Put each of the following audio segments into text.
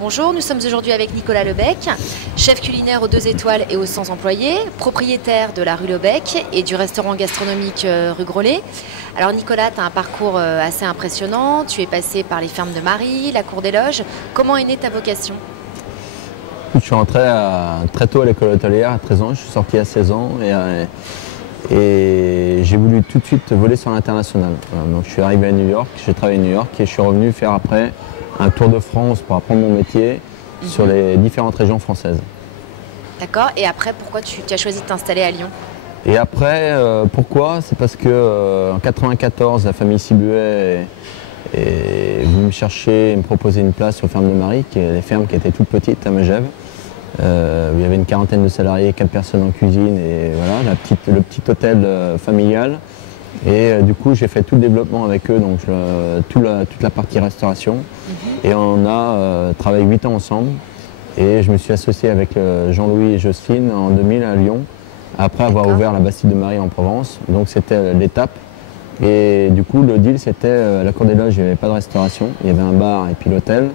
Bonjour, nous sommes aujourd'hui avec Nicolas Lebec, chef culinaire aux 2 étoiles et aux 100 employés, propriétaire de la rue Lebec et du restaurant gastronomique rue Grolet. Alors Nicolas, tu as un parcours assez impressionnant, tu es passé par les fermes de Marie, la cour des loges. Comment est née ta vocation? Je suis rentré très tôt à l'école hôtelière, à 13 ans, je suis sorti à 16 ans et j'ai voulu tout de suite voler sur l'international. Voilà, donc je suis arrivé à New York, j'ai travaillé à New York et je suis revenu faire après un tour de France pour apprendre mon métier sur les différentes régions françaises. D'accord, et après pourquoi tu as choisi de t'installer à Lyon? Et après, pourquoi? C'est parce que en 1994, la famille Cibuet est venue me chercher et me proposer une place aux fermes de Marie, qui est des fermes qui étaient toutes petites à Megève. Il y avait une quarantaine de salariés, 4 personnes en cuisine et voilà, le petit hôtel familial. Et du coup, j'ai fait tout le développement avec eux, donc toute la partie restauration. Et on a travaillé 8 ans ensemble. Et je me suis associé avec Jean-Louis et Jocelyne en 2000 à Lyon, après avoir ouvert la Bastide de Marie en Provence. Donc c'était l'étape. Et du coup, le deal, c'était la Cour des Loges, il n'y avait pas de restauration. Il y avait un bar et puis l'hôtel.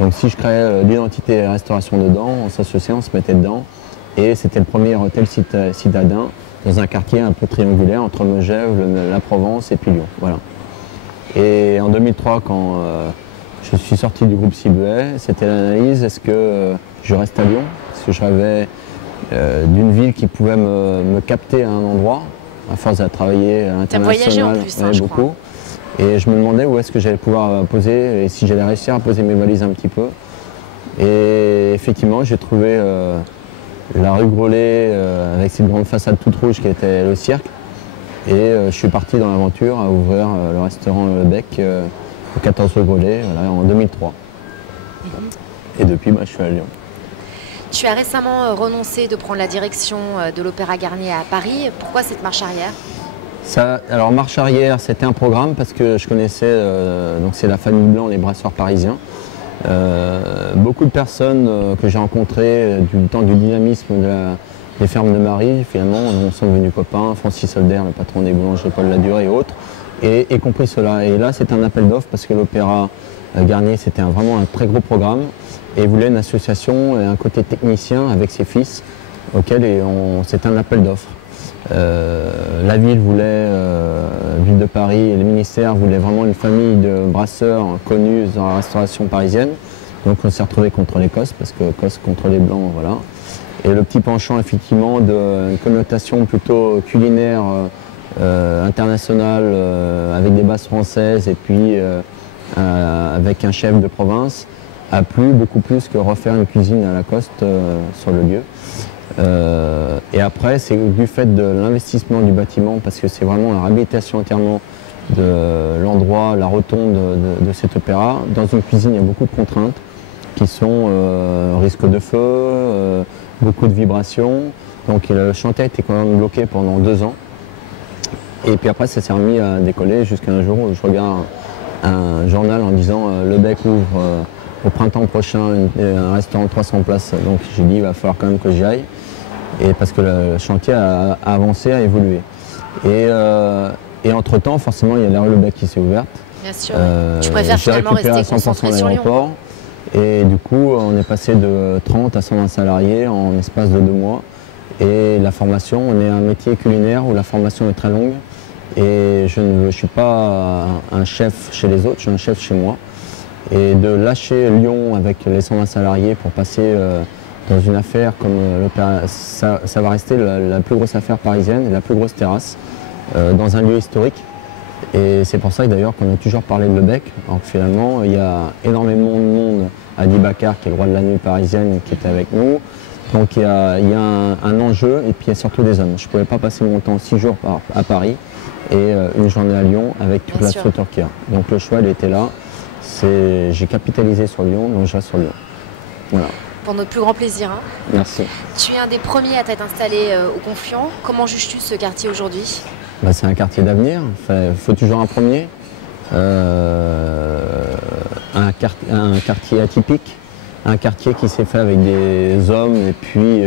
Donc si je créais l'identité restauration dedans, on s'associait, on se mettait dedans. Et c'était le premier hôtel citadin dans un quartier un peu triangulaire entre Megève, la Provence et puis Lyon. Voilà. Et en 2003, quand je suis sorti du groupe Cibuet, c'était l'analyse, est-ce que je reste à Lyon? Parce que je rêvais d'une ville qui pouvait me capter à un endroit, à force de travailler à l'international. Tu as voyagé en plus, hein, je beaucoup. crois. Et je me demandais où est-ce que j'allais pouvoir poser et si j'allais réussir à poser mes valises un petit peu. Et effectivement, j'ai trouvé la rue Grolet avec cette grande façade toute rouge qui était le cirque. Et je suis parti dans l'aventure à ouvrir le restaurant Le Bec au 14 rue Grolet voilà, en 2003. Et depuis, je suis à Lyon. Tu as récemment renoncé de prendre la direction de l'Opéra Garnier à Paris. Pourquoi cette marche arrière? Alors marche arrière, c'était un programme parce que je connaissais, donc c'est la famille Blanc, les brasseurs parisiens. Beaucoup de personnes que j'ai rencontrées du temps du dynamisme des fermes de Marie, finalement, on sont devenus copains, Francis Holder, le patron des boulangeries Paul Ladurée et autres, et compris cela. Et là, c'est un appel d'offres parce que l'Opéra Garnier, c'était vraiment un très gros programme et voulait une association et un côté technicien avec ses fils, auquel c'était un appel d'offres. La ville voulait, ville de Paris et le ministère voulaient vraiment une famille de brasseurs connus dans la restauration parisienne. Donc on s'est retrouvé contre l'Écosse, parce que l'Écosse contre les Blancs, voilà. Et le petit penchant effectivement d'une connotation plutôt culinaire internationale, avec des bases françaises et puis avec un chef de province, a plu beaucoup plus que refaire une cuisine à Lacoste sur le lieu. Et après, c'est du fait de l'investissement du bâtiment, parce que c'est vraiment la réhabilitation entièrement de l'endroit, la rotonde de cet opéra. Dans une cuisine, il y a beaucoup de contraintes qui sont risque de feu, beaucoup de vibrations. Donc le chantier a été quand même bloqué pendant 2 ans. Et puis après, ça s'est remis à décoller jusqu'à un jour où je regarde un journal en disant Le Bec ouvre au printemps prochain un restaurant de 300 places. Donc j'ai dit il va falloir quand même que j'y aille. Et parce que le chantier a avancé, a évolué. Et entre-temps, forcément, il y a la rue Le Bec qui s'est ouverte. Bien sûr. Tu préfères finalement rester concentré sur Lyon. Et du coup, on est passé de 30 à 120 salariés en espace de 2 mois. Et la formation, on est un métier culinaire où la formation est très longue. Et je ne suis pas un chef chez les autres, je suis un chef chez moi. Et de lâcher Lyon avec les 120 salariés pour passer dans une affaire comme l'opéra, ça va rester la plus grosse affaire parisienne, la plus grosse terrasse, dans un lieu historique. Et c'est pour ça que d'ailleurs qu'on a toujours parlé de Le Bec. Alors que finalement, il y a énormément de monde, Adi Bakar, qui est le roi de la nuit parisienne, qui était avec nous. Donc il y a un enjeu et puis il y a surtout des hommes. Je ne pouvais pas passer mon temps 6 jours à Paris et une journée à Lyon avec toute la structure qu'il y a. Donc le choix, il était là. J'ai capitalisé sur Lyon, donc je reste sur Lyon. Voilà. Pour notre plus grand plaisir. Hein. Merci. Tu es un des premiers à t'être installé au Confluent. Comment juges-tu ce quartier aujourd'hui? C'est un quartier d'avenir. Il faut toujours un premier. Un quartier atypique. Un quartier qui s'est fait avec des hommes et puis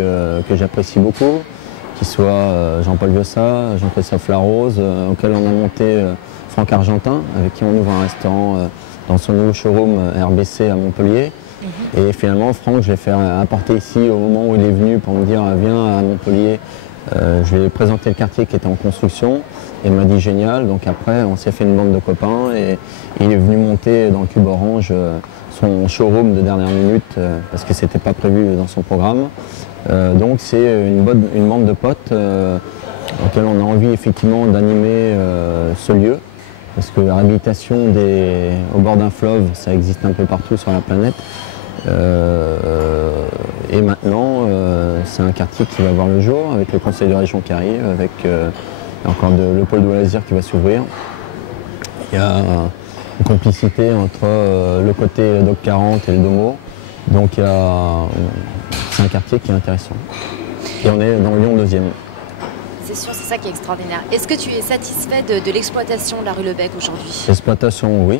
que j'apprécie beaucoup, qui soient Jean-Paul Viossa, Jean-Christophe Larose, auquel on a monté Franck Argentin, avec qui on ouvre un restaurant dans son nouveau showroom RBC à Montpellier. Et finalement, Franck, je l'ai fait apporter ici au moment où il est venu pour me dire viens à Montpellier. Je lui ai présenté le quartier qui était en construction et il m'a dit génial. Donc après, on s'est fait une bande de copains et il est venu monter dans le Cube Orange son showroom de dernière minute parce que c'était pas prévu dans son programme. Donc c'est une bande de potes auquel on a envie effectivement d'animer ce lieu. Parce que la réhabilitation au bord d'un fleuve, ça existe un peu partout sur la planète. Et maintenant, c'est un quartier qui va voir le jour, avec le conseil de région qui arrive, avec encore le pôle de loisirs qui va s'ouvrir. Il y a une complicité entre le côté Doc 40 et le Domo. Donc c'est un quartier qui est intéressant. Et on est dans Lyon 2e. C'est sûr, c'est ça qui est extraordinaire. Est-ce que tu es satisfait de l'exploitation de la rue Lebec aujourd'hui? L'exploitation, oui.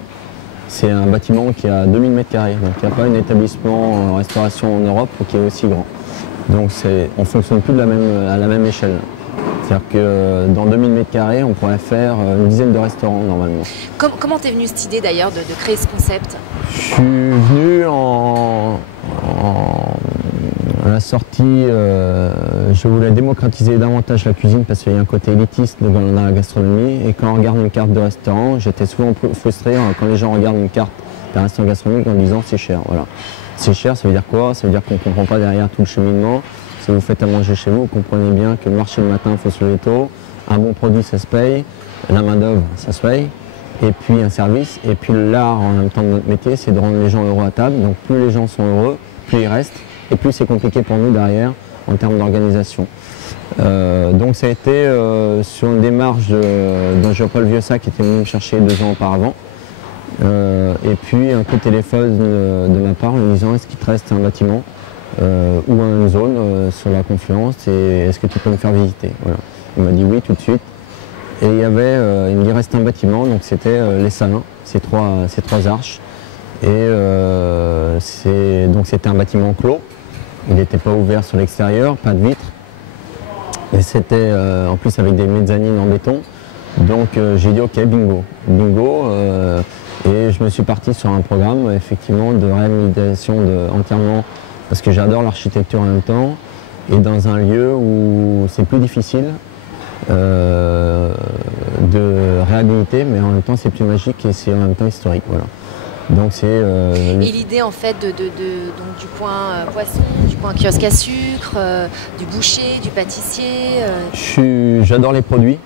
C'est un bâtiment qui a 2000 m², donc il n'y a pas un établissement en restauration en Europe qui est aussi grand. Donc on ne fonctionne plus à la même échelle. C'est-à-dire que dans 2000 m², on pourrait faire une dizaine de restaurants normalement. Comment t'es venue cette idée d'ailleurs de créer ce concept? Je suis venu à la sortie, je voulais démocratiser davantage la cuisine parce qu'il y a un côté élitiste dans la gastronomie. Et quand on regarde une carte de restaurant, j'étais souvent frustré quand les gens regardent une carte d'un restaurant gastronomique en disant c'est cher. Voilà. C'est cher, ça veut dire quoi? Ça veut dire qu'on ne comprend pas derrière tout le cheminement. Si vous faites à manger chez vous, vous comprenez bien que le marché le matin, il faut se lever tôt. Un bon produit, ça se paye. La main-d'œuvre, ça se paye. Et puis un service. Et puis l'art en même temps de notre métier, c'est de rendre les gens heureux à table. Donc plus les gens sont heureux, plus ils restent. Et plus c'est compliqué pour nous derrière en termes d'organisation. Donc ça a été sur une démarche de Jean-Paul Vieussat qui était venu me chercher 2 ans auparavant. Et puis un coup de téléphone de ma part en me disant est-ce qu'il te reste un bâtiment ou une zone sur la Confluence et est-ce que tu peux me faire visiter? Voilà. Il m'a dit oui tout de suite. Et il me reste un bâtiment, donc c'était les Salins, ces trois arches. Et donc c'était un bâtiment clos. Il n'était pas ouvert sur l'extérieur, pas de vitres. Et c'était en plus avec des mezzanines en béton. Donc j'ai dit ok, bingo. Et je me suis parti sur un programme effectivement de réhabilitation entièrement, parce que j'adore l'architecture en même temps, et dans un lieu où c'est plus difficile de réhabiliter, mais en même temps c'est plus magique et c'est en même temps historique. Voilà. Donc et l'idée en fait donc, du coin poisson, du coin kiosque à sucre, du boucher, du pâtissier. J'adore les produits.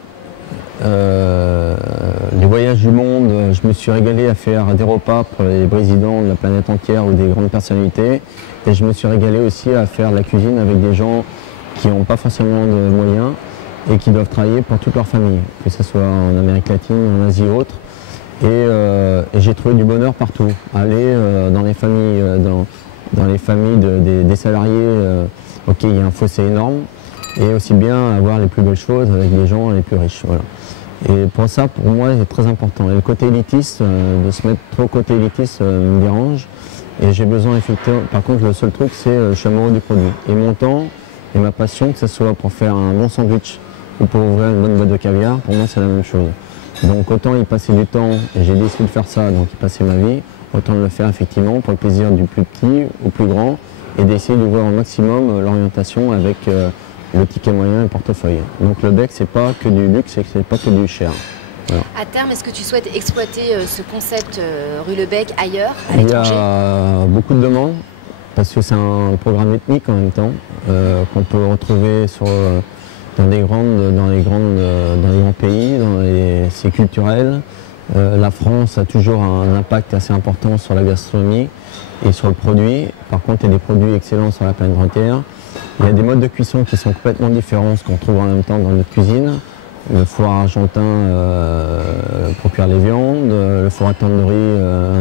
Les voyages du monde, je me suis régalé à faire des repas pour les présidents de la planète entière ou des grandes personnalités. Et je me suis régalé aussi à faire de la cuisine avec des gens qui n'ont pas forcément de moyens et qui doivent travailler pour toute leur famille, que ce soit en Amérique latine, en Asie ou autre. Et j'ai trouvé du bonheur partout. Aller dans les familles, des salariés, ok, il y a un fossé énorme, et aussi bien avoir les plus belles choses avec les gens les plus riches. Voilà. Et pour ça, pour moi, c'est très important. Et le côté élitiste, de se mettre trop côté élitiste me dérange. Et j'ai besoin effectivement, par contre, le seul truc, c'est je suis amoureux du produit. Et mon temps et ma passion, que ce soit pour faire un bon sandwich ou pour ouvrir une bonne boîte de caviar, pour moi, c'est la même chose. Donc autant y passer du temps, et j'ai décidé de faire ça, donc y passer ma vie, autant le faire effectivement pour le plaisir du plus petit au plus grand, et d'essayer d'ouvrir au maximum l'orientation avec le ticket moyen et le portefeuille. Donc le bec, c'est pas que du luxe, c'est pas que du cher. Voilà. À terme, est-ce que tu souhaites exploiter ce concept rue Lebec ailleurs, à l'étranger? Il y a beaucoup de demandes, parce que c'est un programme ethnique en même temps, qu'on peut retrouver dans les grands pays, c'est culturel. La France a toujours un impact assez important sur la gastronomie et sur le produit. Par contre, il y a des produits excellents sur la planète entière. Il y a des modes de cuisson qui sont complètement différents, ce qu'on trouve en même temps dans notre cuisine. Le four argentin pour cuire les viandes, le four à tandoori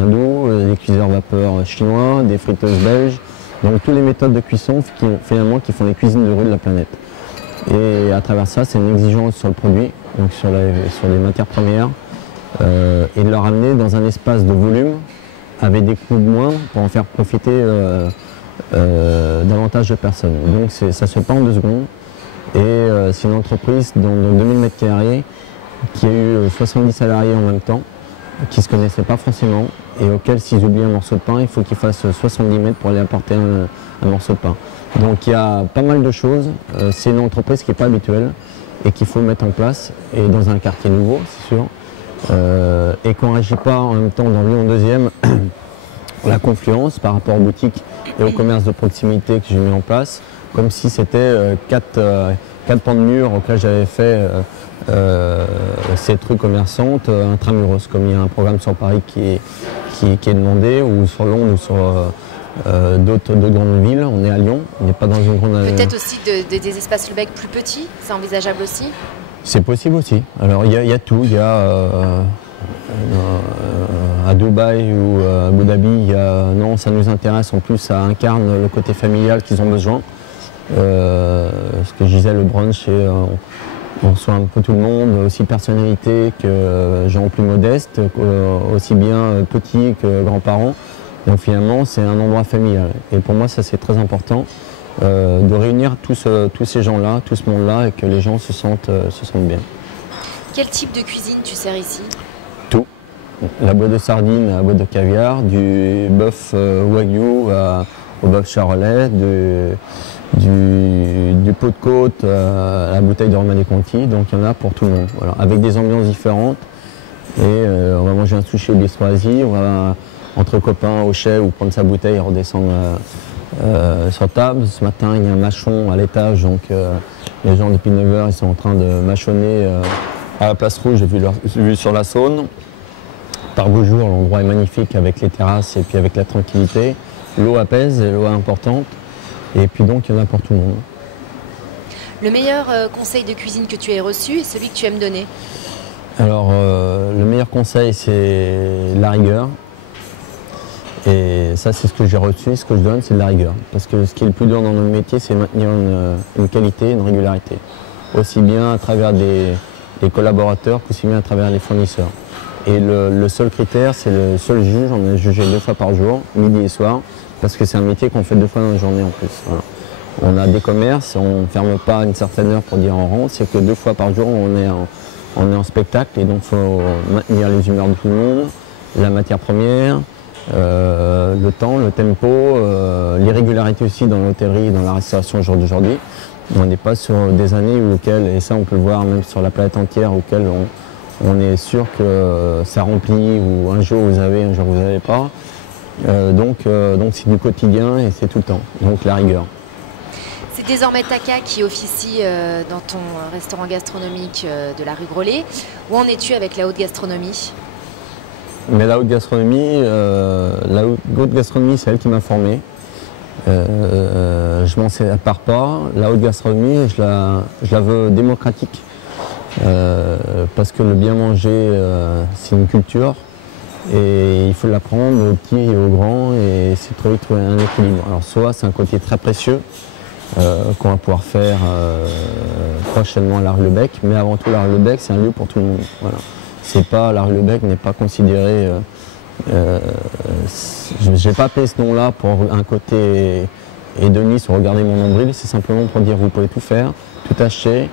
hindou, les cuiseurs vapeur chinois, des friteuses belges. Donc toutes les méthodes de cuisson qui font les cuisines de rue de la planète. Et à travers ça, c'est une exigence sur le produit, donc sur les matières premières, et de leur amener dans un espace de volume avec des coûts moindres pour en faire profiter davantage de personnes. Donc ça se fait pas en 2 secondes. Et c'est une entreprise dans 2000 m² qui a eu 70 salariés en même temps. qui ne se connaissaient pas forcément et auxquels, s'ils oublient un morceau de pain, il faut qu'ils fassent 70 mètres pour aller apporter un morceau de pain. Donc il y a pas mal de choses. C'est une entreprise qui n'est pas habituelle et qu'il faut mettre en place, et dans un quartier nouveau, c'est sûr, et qu'on n'agit pas en même temps dans Lyon 2e, la confluence par rapport aux boutiques et au commerce de proximité que j'ai mis en place, comme si c'était quatre pans de mur auxquels j'avais fait cette rue commerçante intramuros, comme il y a un programme sur Paris qui est demandé, ou sur Londres ou sur d'autres grandes villes. On est à Lyon, on n'est pas dans une grande... Peut-être aussi des espaces Lebec plus petits, c'est envisageable aussi? C'est possible aussi. Alors il y a tout, il y a à Dubaï ou à Abu Dhabi, non, ça nous intéresse, en plus ça incarne le côté familial qu'ils ont besoin. Ce que je disais, le brunch, on reçoit un peu tout le monde, aussi personnalité que gens plus modestes, aussi bien petits que grands-parents. Donc finalement, c'est un endroit familial. Et pour moi, ça c'est très important, de réunir tous ces gens-là, tout ce monde-là, et que les gens se sentent bien. Quel type de cuisine tu sers ici? Tout. La boîte de sardines à la boîte de caviar, du bœuf wagyu au bœuf charolais, du pot de côte à la bouteille de Romane Conti, donc il y en a pour tout le monde, voilà, avec des ambiances différentes. Et on va manger un sushi au bistrot Asie, on va entre copains au chai ou prendre sa bouteille et redescendre sur table. Ce matin il y a un mâchon à l'étage, donc les gens depuis 9h ils sont en train de mâchonner à la place rouge, vu sur la Saône. Par beau jour, l'endroit est magnifique avec les terrasses et puis avec la tranquillité. L'eau apaise, l'eau est importante. Et puis donc, il y en a pour tout le monde. Le meilleur conseil de cuisine que tu aies reçu et celui que tu aimes donner? Alors, le meilleur conseil, c'est la rigueur. Et ça, c'est ce que j'ai reçu, ce que je donne, c'est de la rigueur. Parce que ce qui est le plus dur dans notre métier, c'est maintenir une qualité, une régularité. Aussi bien à travers des collaborateurs qu'aussi bien à travers les fournisseurs. Et le seul critère, c'est le seul juge, on est jugé 2 fois par jour, midi et soir, parce que c'est un métier qu'on fait 2 fois dans la journée en plus. Voilà. On a des commerces, on ne ferme pas à une certaine heure pour dire on rentre, c'est que 2 fois par jour on est en spectacle, et donc il faut maintenir les humeurs de tout le monde, la matière première, le temps, le tempo, l'irrégularité aussi dans l'hôtellerie et dans la restauration au jour d'aujourd'hui. On n'est pas sur des années auxquelles, et ça on peut le voir même sur la planète entière, auxquelles on est sûr que ça remplit, ou un jour vous avez, un jour vous n'avez pas. Donc c'est du quotidien et c'est tout le temps, donc la rigueur. C'est désormais Taka qui officie dans ton restaurant gastronomique de la rue Grolet. Où en es-tu avec la haute gastronomie? Mais la haute gastronomie, c'est elle qui m'a formé. Je m'en sépare pas. La haute gastronomie, je la veux démocratique. Parce que le bien manger, c'est une culture. Et il faut l'apprendre aux petits et aux grands, et c'est trouver un équilibre. Alors soit c'est un côté très précieux qu'on va pouvoir faire prochainement à la rue Lebec, mais avant tout la rue Lebec c'est un lieu pour tout le monde. Voilà. C'est pas, la rue Lebec n'est pas considérée, je n'ai pas appelé ce nom-là pour un côté hédoniste ou regarder mon nombril, c'est simplement pour dire vous pouvez tout faire, tout acheter.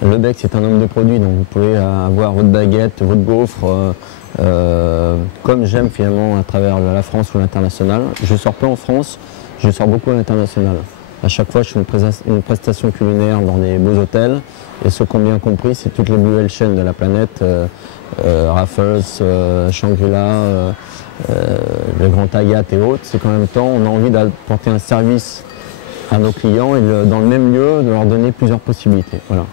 Lebec c'est un homme de produit, donc vous pouvez avoir votre baguette, votre gaufre, comme j'aime finalement à travers la France ou l'international. Je sors peu en France, je sors beaucoup à l'international. À chaque fois je fais une prestation culinaire dans des beaux hôtels, et ceux qui ont bien compris, c'est toutes les Blue Whale chaînes de la planète, Raffles, Shangri-La, le Grand Hyatt et autres. C'est qu'en même temps on a envie d'apporter un service à nos clients et dans le même lieu de leur donner plusieurs possibilités. Voilà.